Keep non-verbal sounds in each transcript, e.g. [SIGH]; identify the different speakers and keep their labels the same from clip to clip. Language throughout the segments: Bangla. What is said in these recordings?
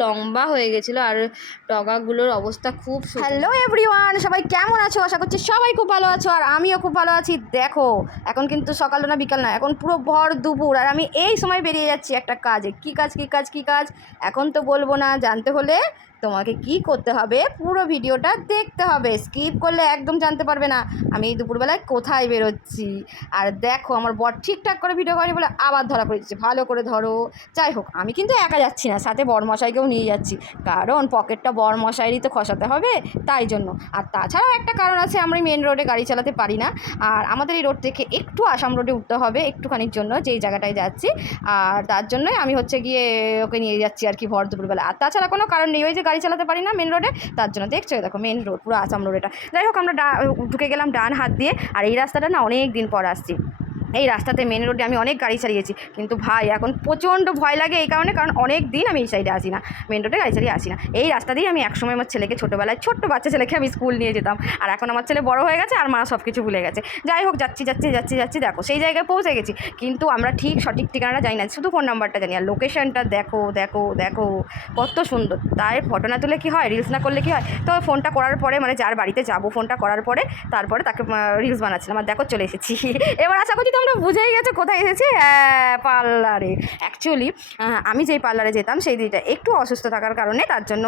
Speaker 1: লম্বা হয়ে গেছিল আর টগাগুলোর অবস্থা খুব
Speaker 2: হ্যালো এভরিওয়ান সবাই কেমন আছো? আশা করছি সবাই খুব ভালো আছো আর আমিও খুব ভালো আছি। দেখো, এখন কিন্তু সকাল না, বিকাল না, এখন পুরো ভর দুপুর আর আমি এই সময় বেরিয়ে যাচ্ছি একটা কাজে। কি কাজ কি কাজ কি কাজ? এখন তো বলব না, জানতে হলে তোমাকে কি করতে হবে পুরো ভিডিওটা দেখতে হবে। স্কিপ করলে একদম জানতে পারবে না আমি এই দুপুরবেলায় কোথায় বেরোচ্ছি। আর দেখো, আমার বর ঠিকঠাক করে ভিডিও করেনি বলে আবার ধরা পড়ে ভালো করে ধরো। যাই হোক, আমি কিন্তু একা যাচ্ছি না, সাথে বরমশাইকেও নিয়ে যাচ্ছি। কারণ পকেটটা বরমশাইরই তো খসাতে হবে তাই জন্য। আর তাছাড়াও একটা কারণ আছে আমরা মেন রোডে গাড়ি চালাতে পারি না। আর আমাদের এই রোড থেকে একটু আসাম রোডে উঠতে হবে একটুখানির জন্য, যেই জায়গাটায় যাচ্ছি। আর তার জন্যই আমি হচ্ছে গিয়ে ওকে নিয়ে যাচ্ছি আর কি ভর দুপুরবেলা। আর তাছাড়া কোনো কারণ নেই, ওই যে গাড়ি চালাতে পারি না মেন রোডে তার জন্য দেখছ দেখো মেন রোড পুরো আসাম রোড এটা। যাই হোক, আমরা ঢুকে গেলাম ডান হাত দিয়ে। আর এই রাস্তাটা না অনেক দিন পর আসছি। এই রাস্তাতে মেন রোডে আমি অনেক গাড়ি চালিয়েছি। কিন্তু ভাই, এখন প্রচণ্ড ভয় লাগে এই কারণে, কারণ অনেক দিন আমি এই সাইডে আসি না। মেন রোডে গাড়ি চালিয়ে আসি না। এই রাস্তা দিয়ে আমি একসময় আমার ছেলেকে ছোটোবেলায়, ছোট্ট বাচ্চা ছেলেকে আমি স্কুল নিয়ে যেতাম। আর এখন আমার ছেলে বড় হয়ে গেছে, আর মা সব কিছু ভুলে গেছে। যাই হোক, যাচ্ছি যাচ্ছি যাচ্ছি যাচ্ছি, দেখো, সেই জায়গায় পৌঁছে গেছি। কিন্তু আমরা ঠিক সঠিক ঠিকানাটা জানি না, শুধু ফোন নাম্বারটা জানি। আর লোকেশনটা দেখো দেখো দেখো, কত সুন্দর। তাই ফটো না তুলে কি হয় রিলস না করলে কি হয়? তো ফোনটা করার পরে মানে যার বাড়িতে যাব ফোনটা করার পরে, তারপরে তাকে রিলস বানাচ্ছিলাম। আর দেখো, চলে এসেছি। [LAUGHS] এবার আশা করছি তোমরা বুঝেই গেছো কোথায় এসেছি? পার্লারে। অ্যাকচুয়ালি আমি যেই পার্লারে যেতাম, সেই দিনটা একটু অসুস্থ থাকার কারণে তার জন্য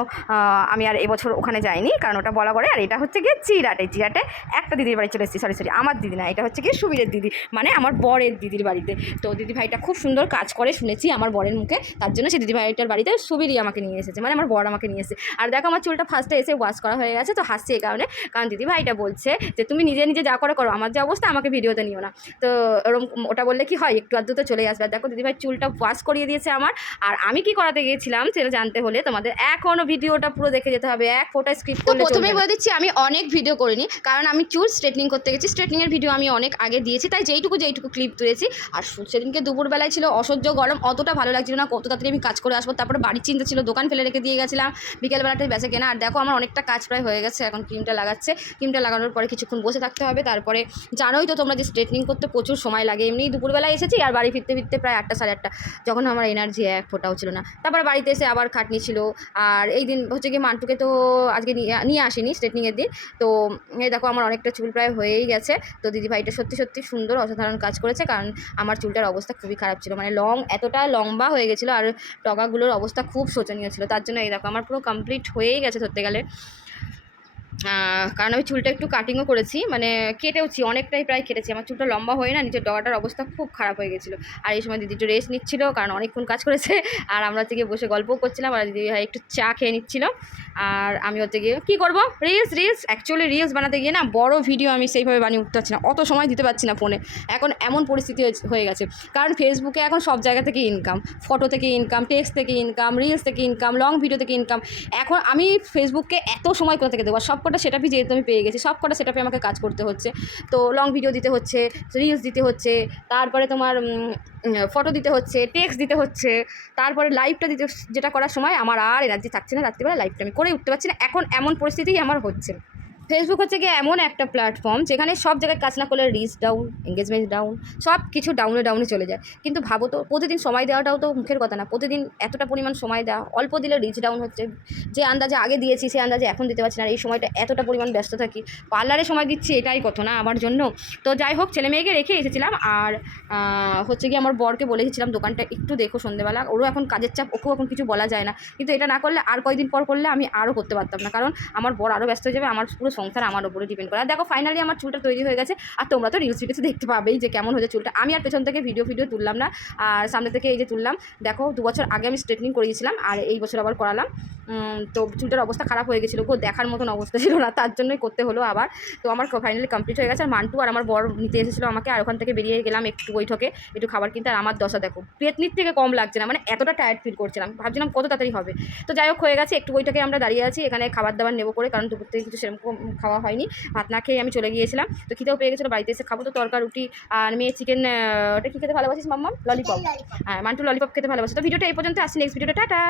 Speaker 2: আমি আর এবছর ওখানে যাইনি, কারণ ওটা বলা করে, আর এটা হচ্ছে গিয়ে চিরাটে। চিরাটে একটা দিদির বাড়ি চলে এসেছি সরি সরি আমার দিদি না, এটা হচ্ছে গিয়ে সুবীরের দিদি মানে আমার বরের দিদির বাড়িতে। তো দিদি ভাইটা খুব সুন্দর কাজ করে, শুনেছি আমার বরের মুখে, তার জন্য সেই দিদি ভাইটার বাড়িতে সুবীরই আমাকে নিয়ে এসেছে মানে আমার বর আমাকে নিয়ে এসেছে। আর দেখো, আমার চুলটা ফার্স্টে এসে ওয়াশ করা হয়ে গেছে, তো হাসছি এই কারণে, কারণ দিদি ভাইটা বলছে যে, তুমি নিজে নিজে যা করে করো, আমার যে অবস্থা, আমাকে ভিডিওতে নিও না। তো ওরকম ওটা বললে কি হয়? একটু আধটু তো চলে আসবে। দেখো দিদিভাই চুলটা ওয়াশ করিয়ে দিয়েছে আমার। আর আমি কি করাতে গিয়েছিলাম সেটা জানতে হলে তোমাদের এখনও ভিডিওটা পুরো দেখে যেতে হবে। এক ফোটা স্ক্রিপ্ট
Speaker 1: তো
Speaker 2: করলে
Speaker 1: প্রথমেই বলে দিচ্ছি আমি অনেক ভিডিও করিনি। কারণ আমি চুল স্ট্রেটনিং করতে গেছি। স্ট্রেটনিংয়ের ভিডিও আমি অনেক আগে দিয়েছি। তাই যেইটুকু যেইটুকু ক্লিপ তুলেছি। আর সেদিনকে দুপুরবেলায় ছিল অসহ্য গরম। অতটা ভালো লাগছিল না। কত তাড়াতাড়ি আমি কাজ করে আসব। তারপরে বাড়ির চিন্তা ছিল। দোকান ফেলে রেখে দিয়ে গেছিলাম। বিকেলবেলাটাই বেঁচে কেনা। আর দেখো আমার অনেকটা কাজ প্রায় হয়ে গেছে। এখন ক্রিমটা লাগাচ্ছে। ক্রিমটা লাগানোর পরে কিছুক্ষণ বসে থাকতে হবে। তারপরে জানোই তো তোমরা যে স্ট্রেটনিং করতে প্রচুর সময় লাগে। এমনি দুপুরবেলায় এসেছি আর বাড়ি ফিরতে ফিরতে প্রায় আটটা সাড়ে আটটা। যখন আমার এনার্জি এক ফোটাও ছিল না। তারপরে বাড়িতে এসে আবার খাটনি ছিল। আর এই দিন হচ্ছে গিয়ে মান্টুকে তো আজকে নিয়ে আসিনি স্ট্রেটনিংয়ের দিন। তো এই দেখো আমার অনেকটা চুল প্রায় হয়েই গেছে। তো দিদি ভাইটা সত্যি সত্যি সুন্দর অসাধারণ কাজ করেছে। কারণ আমার চুলটার অবস্থা খুবই খারাপ ছিল। মানে লং এতটা লম্বা হয়ে গেছিল আর টগাগুলোর অবস্থা খুব শোচনীয় ছিল। তার জন্য এই দেখো আমার পুরো কমপ্লিট হয়েই গেছে ধরতে গেলে। কারণ আমি চুলটা একটু কাটিংও করেছি মানে কেটেওছি, অনেকটাই প্রায় কেটেছি। আমার চুলটা লম্বা হয়ে না, নিজের ডগাটার অবস্থা খুব খারাপ হয়ে গেছিল। আর এই সময় দিদি একটু রেস্ট নিচ্ছিল, কারণ অনেকক্ষণ কাজ করেছে। [LAUGHS] আর আমরা গিয়ে বসে গল্পও করছিলাম, আর দিদি ভাই একটু চা খেয়ে নিচ্ছিল। আর আমি হচ্ছে গিয়ে, কী করব? রিলস রিলস অ্যাকচুয়ালি রিলস বানাতে গিয়ে না, বড় ভিডিও আমি সেইভাবে বানিয়ে উঠতে পারছি না। অত সময় দিতে পারছি না ফোনে এখন এমন পরিস্থিতি হয়ে গেছে। কারণ ফেসবুকে এখন সব জায়গা থেকে ইনকাম ফটো থেকে ইনকাম টেক্সট থেকে ইনকাম রিলস থেকে ইনকাম লং ভিডিও থেকে ইনকাম এখন আমি ফেসবুককে এত সময় কোথা থেকে দেবো? আর সবকটা সেটাপই যেহেতু আমি পেয়ে গেছি, সবকটা সেটাপে আমাকে কাজ করতে হচ্ছে। তো লং ভিডিও দিতে হচ্ছে রিলস দিতে হচ্ছে, তারপরে তোমার ফটো দিতে হচ্ছে টেক্সট দিতে হচ্ছে, তারপরে লাইভটা দিতে যেটা করার সময় আমার আর এনার্জি থাকছে না। রাত্রিবেলা লাইভটা আমি করে উঠতে পারছি না। এখন এমন পরিস্থিতিই আমার হচ্ছে। ফেসবুক হচ্ছে গিয়ে এমন একটা প্ল্যাটফর্ম যেখানে সব জায়গায় কাজ না করলে রিচ ডাউন এঙ্গেজমেন্ট ডাউন সব কিছু ডাউনে ডাউনে চলে যায়। কিন্তু ভাবো তো, প্রতিদিন সময় দেওয়াটাও তো মুখের কথা না। প্রতিদিন এতটা পরিমাণ সময় দেওয়া, অল্প দিলে রিচ ডাউন হচ্ছে। যে আন্দাজে আগে দিয়েছি সেই আন্দাজে এখন দিতে পারছি না। এই সময়টা এতটা পরিমাণ ব্যস্ত থাকি পার্লারে সময় দিচ্ছি, এটাই কথা না আমার জন্য। তো যাই হোক, ছেলে মেয়েকে রেখে এসেছিলাম। আর হচ্ছে গিয়ে আমার বরকে বলে এসেছিলাম, দোকানটা একটু দেখো সন্ধ্যেবেলা ওরও এখন কাজের চাপ, ওকেও এখন কিছু বলা যায় না। কিন্তু এটা না করলে, আর কয়েকদিন পর করলে আমি আরও করতে পারতাম না। কারণ আমার বর আরও ব্যস্ত হয়ে যাবে, আমার পুরো সংসার আমার উপরে ডিপেন্ড করে। আর দেখো ফাইনালি আমার চুলটা তৈরি হয়ে গেছে। আর তোমরা তো রিলস ভিডিওতে দেখতে পাবেই যে কেমন হয়েছে চুলটা। আমি আর পেছন থেকে ভিডিও ভিডিও তুললাম না। আর সামনে থেকে এই যে তুললাম, দেখো, দু বছর আগে আমি স্ট্রেটনিং করিয়েছিলাম আর এই বছর আবার করালাম। তো চুলটার অবস্থা খারাপ হয়ে গেছিল গো, দেখার মতন অবস্থা ছিল না, তার জন্যই করতে হলো আবার। তো আমার ফাইনালি কমপ্লিট হয়ে গেছে। আর মান্টু আর আমার বর নিতে এসেছিল আমাকে, আর ওখান থেকে বেরিয়ে গেলাম একটু বৈঠকে, একটু খাবার কিনতে। আর আমার দশা দেখো, পেতনির থেকে কম লাগছে না মানে এতটা টায়ার্ড ফিল করছিলাম। ভাবছিলাম কত তাড়াতাড়ি হবে। তো যাই হোক, হয়ে গেছে, একটু বৈঠকে আমরা দাঁড়িয়ে আছি, এখানে খাবার দাবার নেব করে কারণ দুপুর থেকে কিছু সেরকম খাওয়া হয়নি। ভাত না খেয়ে আমি চলে গিয়েছিলাম। তো খিদেও পেয়ে গেছিল বাড়িতে এসে। খাব তো তরকার রুটি আর মেয়ে চিকেন ওটা কী খেতে ভালোবাসিস মাম্মা ললিপপ হ্যাঁ মান্টু ললিপপ খেতে ভালোবাসি। তো ভিডিওটা এই পর্যন্ত আসছি নেক্সট ভিডিওটা টাটা!